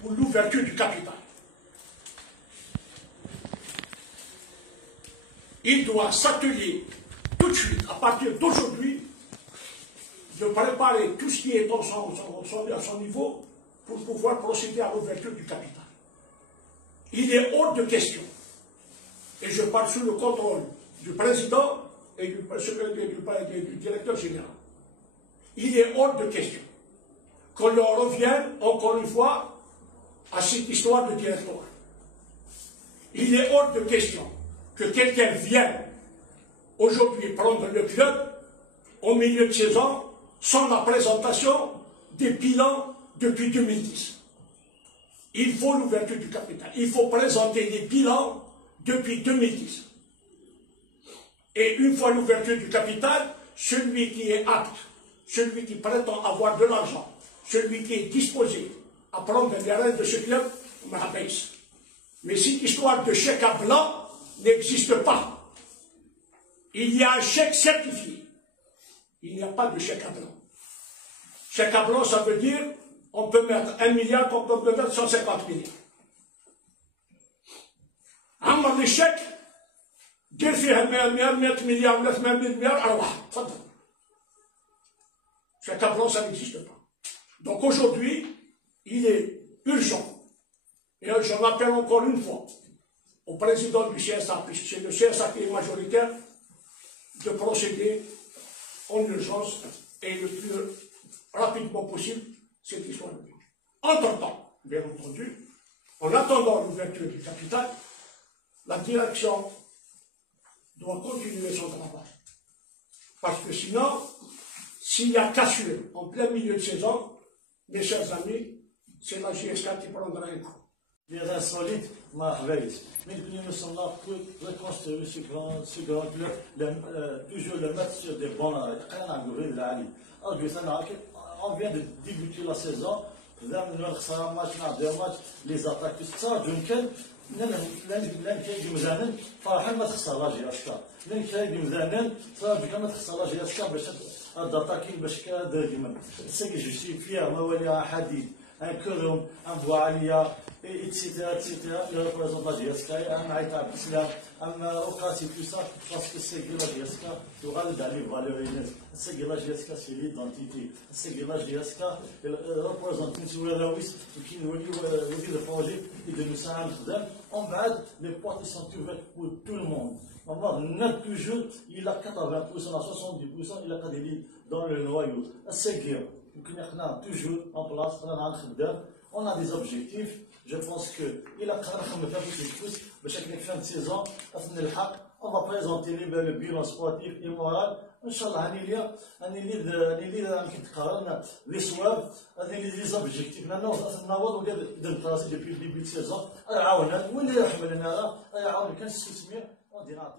pour l'ouverture du capital. Il doit s'atteler tout de suite, à partir d'aujourd'hui, de préparer tout ce qui est à son niveau pour pouvoir procéder à l'ouverture du capital. Il est hors de question, et je parle sous le contrôle du président et du directeur général, il est hors de question qu'on leur revienne encore une fois à cette histoire de directoire. Il est hors de question que quelqu'un vienne aujourd'hui prendre le club au milieu de saison sans la présentation des bilans depuis 2010. Il faut l'ouverture du capital. Il faut présenter les bilans depuis 2010. Et une fois l'ouverture du capital, celui qui est apte, celui qui prétend avoir de l'argent, celui qui est disposé à prendre les rênes de ce club, on me rappelle. Mais cette histoire de chèque à blanc n'existe pas. Il y a un chèque certifié. Il n'y a pas de chèque à blanc. Chèque à blanc, ça veut dire on peut mettre 1 milliard comme on peut mettre 150 milliards. عمر لي الشيك دير فيها 100 مليار ولا 800 مليار أرواح تفضل. Chèque à blanc, ça n'existe pas. Donc aujourd'hui, il est urgent, et j'en appelle encore une fois au président du CSA, puisque c'est le CSA qui est majoritaire, de procéder en urgence et le plus rapidement possible cette histoire de budget. Entre-temps, bien entendu, en attendant l'ouverture du capital, la direction doit continuer son travail. Parce que sinon, s'il y a cassure en plein milieu de saison, mes chers amis, c'est la GSK qui prendra un coup. Les insolites, mais nous sommes là pour reconstruire ce grand club, toujours le mettre sur des bons on vient de débuter la saison, les attaques, tout ça, donc, لن كيجي مزانا فرحان ما تخسر لا جي اسكا لن كيجي مزانا صافي ما تخسر لا جي اسكا باش الداتاكين باش كذا ديما سي جوستي فيها موالي حديد ان كروم ان بوعليا ايتسيتيرا ايتسيتيرا لو ريبريزونط لا جي اسكا ان عيط عبد السلام ان اوقاتي تو سا باسكو سي لا جي اسكا يغالب عليه فالورينيز سي لا جي اسكا سي ليدونتيتي سي لا جي اسكا ريبريزونط نسوي راويس كي نوليو ندير البروجي اللي نساهم نخدم on va les portes sont ouvertes pour tout le monde. On a toujours, il a 80%, à 70%, il a pas des livres dans le noyau. C'est bien. Toujours en place, on a des objectifs. Je pense qu'il a quand même fait chaque fin de saison, on va présenter le bilan sportif et moral. Inch'Allah, les objectifs. Maintenant, on a depuis le début de saison. On dira